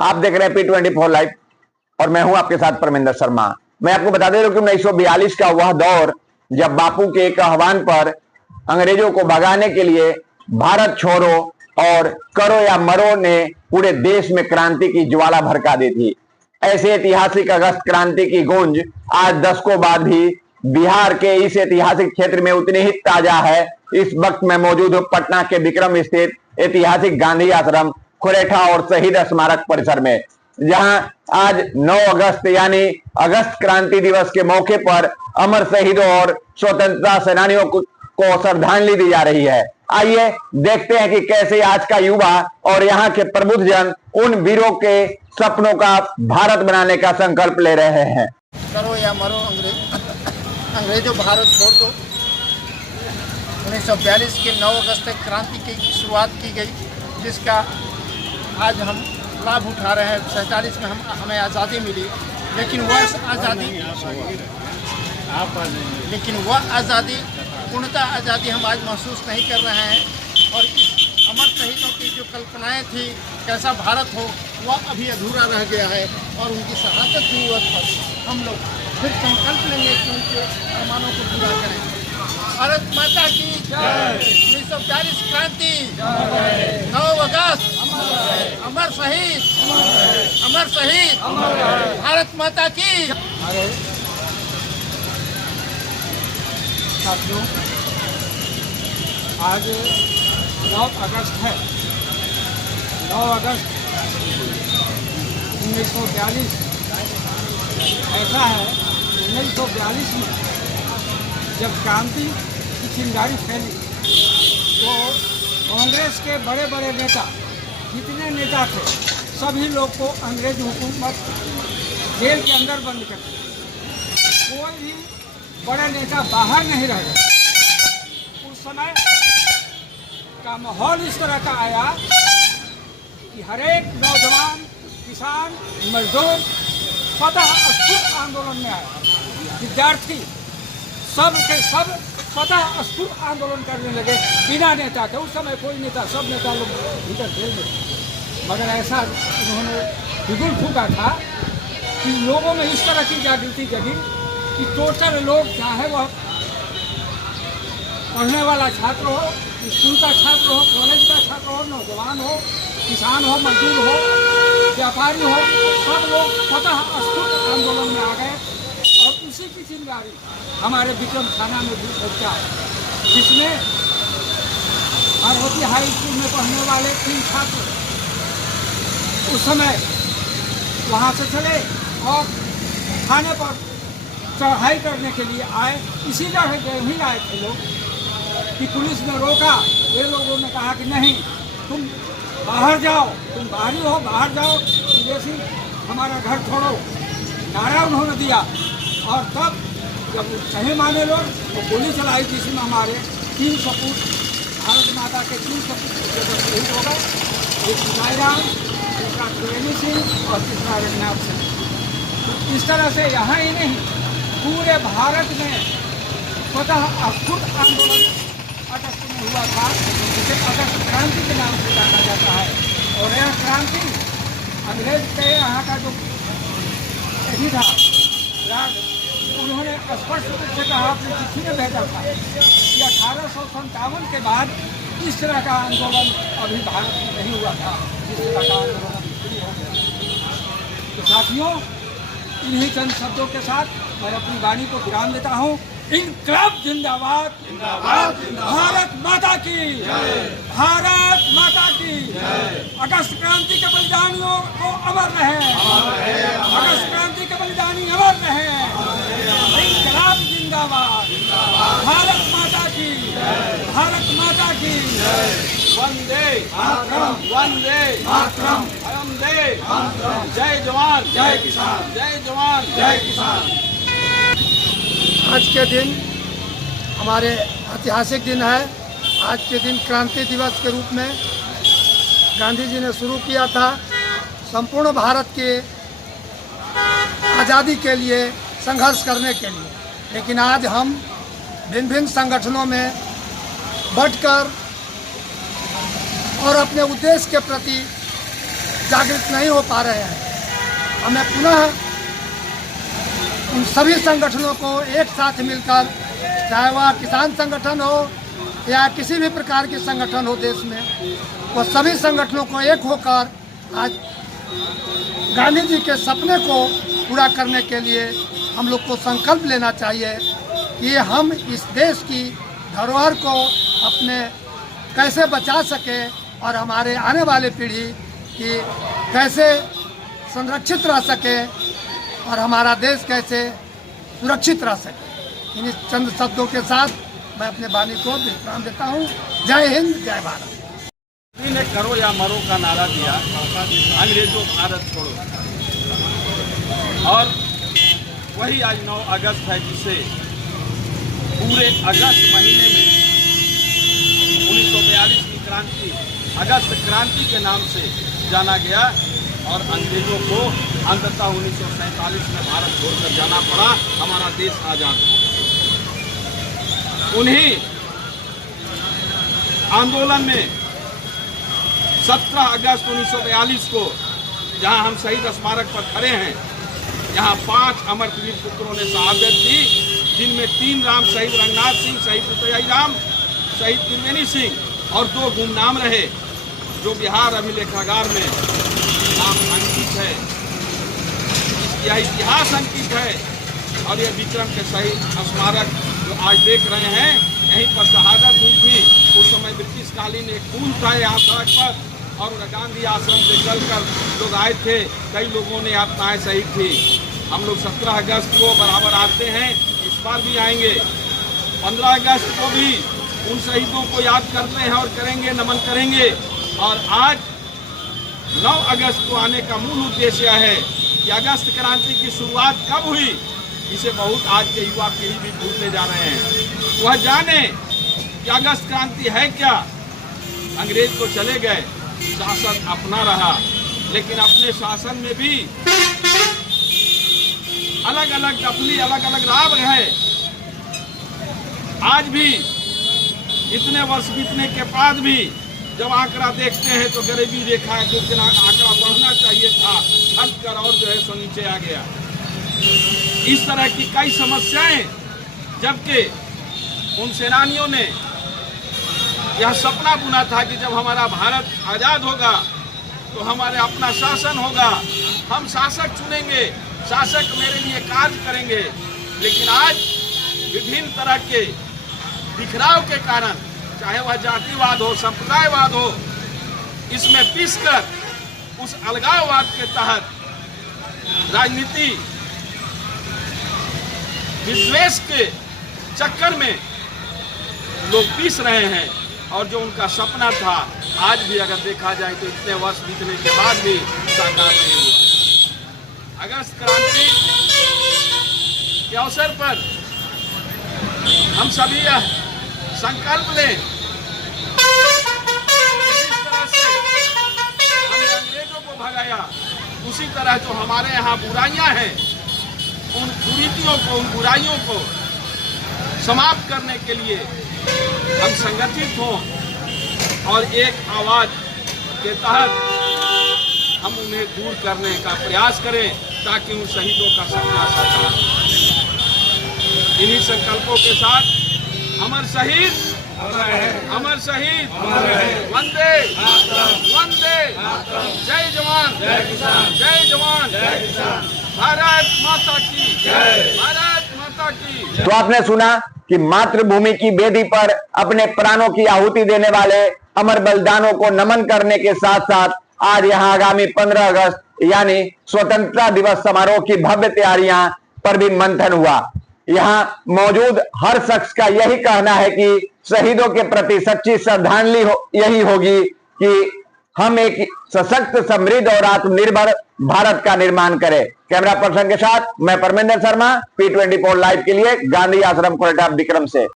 आप देख रहे हैं P24 लाइव और मैं हूं आपके साथ परमिंदर शर्मा। मैं आपको बता दे रहा हूं कि 1942 का वह दौर जब बापू के एक आह्वान पर अंग्रेजों को भगाने के लिए भारत छोड़ो और करो या मरो ने पूरे देश में क्रांति की ज्वाला भड़का दी थी। ऐसे ऐतिहासिक अगस्त क्रांति की गूंज आज दशकों बाद भी बिहार के इस ऐतिहासिक क्षेत्र में उतनी ही ताजा है। इस वक्त मैं मौजूद हूं पटना के विक्रम स्थित ऐतिहासिक गांधी आश्रम, खुरेठा और शहीद स्मारक परिसर में, जहां आज 9 अगस्त यानी अगस्त क्रांति दिवस के मौके पर अमर शहीदों और स्वतंत्रता सेनानियों को श्रद्धांजलि दी जा रही है। आइए देखते हैं कि कैसे आज का युवा और यहाँ के प्रबुद्धजन उन वीरों के सपनों का भारत बनाने का संकल्प ले रहे हैं। करो या मरो, अंग्रेजों भारत छोड़ दो। 1942 के 9 अगस्त तक क्रांति की शुरुआत की गई, जिसका आज हम लाभ उठा रहे हैं। 47 में हमें आज़ादी मिली, लेकिन वह आज़ादी पूर्णतः आज़ादी हम आज महसूस नहीं कर रहे हैं। और इस अमर शहीदों की जो कल्पनाएं थी कैसा भारत हो, वह अभी अधूरा रह गया है और उनकी शहादत की वक्त पर हम लोग फिर संकल्प लेंगे कि उनके अरमानों को पूरा करें। भारत माता की जय। 1942 क्रांति, 9 अगस्त, अमर शहीद, भारत माता की। साथियों, आज 9 अगस्त है। 9 अगस्त 1942 ऐसा है। 1942 में जब क्रांति की चिंगारी फैली तो कांग्रेस के बड़े बड़े नेता, जितने नेता थे, सभी लोग को अंग्रेज हुकूमत जेल के अंदर बंद कर दिया। कोई भी बड़े नेता बाहर नहीं रह गए। उस समय का माहौल इस तरह का आया कि हरेक नौजवान, किसान, मजदूर स्वतः स्फूर्त आंदोलन में आया। विद्यार्थी सब के सब स्वतः स्फूर्त आंदोलन करने लगे बिना नेता के। उस समय कोई नेता, सब नेता लोग भीतर जेल में। मगर ऐसा उन्होंने बिगुल फूका था कि लोगों में इस तरह की जागृति जगी कि टोटल लोग, चाहे वह पढ़ने वाला छात्र हो, स्कूल का छात्र हो, कॉलेज का छात्र हो, नौजवान हो, किसान हो, मजदूर हो, व्यापारी हो, सब लोग स्वतः स्फूर्त आंदोलन में आ गए। और उसी की चिंगारी हमारे विक्रम थाना में भी पहुँचा, जिसमें पार्वती हाई स्कूल में पढ़ने वाले 3 छात्र उस समय वहाँ से चले और थाने पर चढ़ाई करने के लिए आए। इसी जगह ही आए थे लोग कि पुलिस ने रोका। वे लोगों ने कहा कि नहीं, तुम बाहर जाओ, तुम बाहरी हो, बाहर जाओ, विदेशी हमारा घर छोड़ो, नारा उन्होंने दिया। और तब जब सही माने लोग तो गोली चलाई, जिसमें हमारे 3 सपूत, भारत माता के 3 सपूत शहीद हो गए। एक राम, दूसरा त्रिवेणी सिंह और तीसरा रघुनाथ सिंह। तो इस तरह से यहाँ ही नहीं, पूरे भारत में स्वतः स्फूर्त आंदोलन अगस्त में हुआ था, जिसे अगस्त क्रांति के नाम से जाना जाता है। और यह क्रांति अंग्रेज के यहाँ का जो यही था राज, उन्होंने स्पष्ट रूप से कहा, अपनी चिट्ठी में भेजा था कि 1857 के बाद इस तरह का आंदोलन अभी भारत में नहीं हुआ था, जिस तरह का आंदोलन अभी शुरू हो गया। तो साथियों, इन्हीं चंद शब्दों के साथ मैं अपनी वाणी को विराम देता हूँ। इनकलाब जिंदाबाद, भारत माता की, भारत माता की। अगस्त क्रांति के बलिदानियों को अमर रहे, अगस्त क्रांति के बलिदानी अमर रहे। इनकलाब जिंदाबाद, भारत माता की, भारत माता की। वंदे मातरम, वंदे मातरम, वंदे मातरम। जय जवान, जय किसान, जय जवान, जय किसान। आज के दिन हमारे ऐतिहासिक दिन है। आज के दिन क्रांति दिवस के रूप में गांधी जी ने शुरू किया था, संपूर्ण भारत के आज़ादी के लिए संघर्ष करने के लिए। लेकिन आज हम भिन्न भिन्न संगठनों में बढ़कर और अपने उद्देश्य के प्रति जागृत नहीं हो पा रहे हैं। हमें पुनः उन सभी संगठनों को एक साथ मिलकर, चाहे वह किसान संगठन हो या किसी भी प्रकार के संगठन हो देश में, वो सभी संगठनों को एक होकर आज गांधी जी के सपने को पूरा करने के लिए हम लोग को संकल्प लेना चाहिए कि हम इस देश की धरोहर को अपने कैसे बचा सकें और हमारे आने वाले पीढ़ी की कैसे संरक्षित रह सके और हमारा देश कैसे सुरक्षित रह सके। इन चंद शब्दों के साथ मैं अपने वाणी को विश्राम देता हूँ। जय हिंद, जय भारत। ने करो या मरो का नारा दिया, अंग्रेजों भारत छोड़ो, और वही आज 9 अगस्त है जिसे पूरे अगस्त महीने में 1942 की क्रांति अगस्त क्रांति के नाम से जाना गया और अंग्रेजों को अंततः 1947 में भारत छोड़कर जाना पड़ा। हमारा देश आजाद। उन्हीं आंदोलन में 17 अगस्त 1942 को जहां हम शहीद स्मारक पर खड़े हैं, यहाँ 5 अमरवीर पुत्रों ने शहादत दी, जिनमें 3 राम शहीद रंगनाथ सिंह, शहीद रुतयाई राम, शहीद त्रिवेणी सिंह और 2 गुमनाम रहे, जो बिहार अभिलेखागार में नाम अंकित है। यह इतिहास अंकित है और यह विक्रम के शहीद स्मारक जो आज देख रहे हैं, यहीं पर शहादत हुई थी। उस समय ब्रिटिशकालीन एक पुल था यहाँ सड़क पर और गांधी आश्रम से चलकर लोग आए थे। कई लोगों ने आत्माएं शहीद थी। हम लोग 17 अगस्त को बराबर आते हैं, इस बार भी आएंगे। 15 अगस्त को भी उन शहीदों को याद करते हैं और करेंगे, नमन करेंगे। और आज 9 अगस्त को आने का मूल उद्देश्य है कि अगस्त क्रांति की शुरुआत कब हुई, इसे बहुत आज के युवा पीढ़ी भी भूलते जा रहे हैं। वह जाने कि अगस्त क्रांति है क्या। अंग्रेज तो चले गए, शासन अपना रहा, लेकिन अपने शासन में भी अलग अलग दफली, अलग अलग राव है। आज भी इतने वर्ष बीतने के बाद भी जब आंकड़ा देखते हैं तो गरीबी रेखा के जितना आंकड़ा बढ़ना चाहिए था, हट कर और जो है सो नीचे आ गया। इस तरह की कई समस्याएं, जबकि उन सेनानियों ने यह सपना बुना था कि जब हमारा भारत आजाद होगा तो हमारे अपना शासन होगा, हम शासक चुनेंगे, शासक मेरे लिए कार्य करेंगे। लेकिन आज विभिन्न तरह के बिखराव के कारण, चाहे वह जातिवाद हो, संप्रदायवाद हो, इसमें पिसकर उस अलगाववाद के तहत राजनीति विद्वेष के चक्कर में लोग पीस रहे हैं और जो उनका सपना था आज भी अगर देखा जाए तो इतने वर्ष बीतने के बाद भी साकार नहीं हुआ। अगस्त क्रांति के अवसर पर हम सभी यह संकल्प लें, जिस तरह से हमने अंग्रेजों को भगाया, उसी तरह जो हमारे यहाँ बुराइयां हैं, उन कुरीतियों को, उन बुराइयों को समाप्त करने के लिए हम संगठित हों और एक आवाज के तहत हम उन्हें दूर करने का प्रयास करें ताकि उन शहीदों का सपना साकार हो। इन्हीं संकल्पों के साथ अमर शहीद, अमर शहीद, वंदे वंदे, जय जवान, जय जवान, भारत माता की जय, भारत माता की। तो आपने सुना कि मातृभूमि की वेदी पर अपने प्राणों की आहुति देने वाले अमर बलिदानों को नमन करने के साथ साथ आज यहाँ आगामी 15 अगस्त यानी स्वतंत्रता दिवस समारोह की भव्य तैयारियां पर भी मंथन हुआ। यहाँ मौजूद हर शख्स का यही कहना है कि शहीदों के प्रति सच्ची श्रद्धांजलि यही होगी कि हम एक सशक्त, समृद्ध और आत्मनिर्भर भारत का निर्माण करें। कैमरा पर्सन के साथ मैं परमेंद्र शर्मा, P24 लाइव के लिए गांधी आश्रम कोयटा विक्रम से।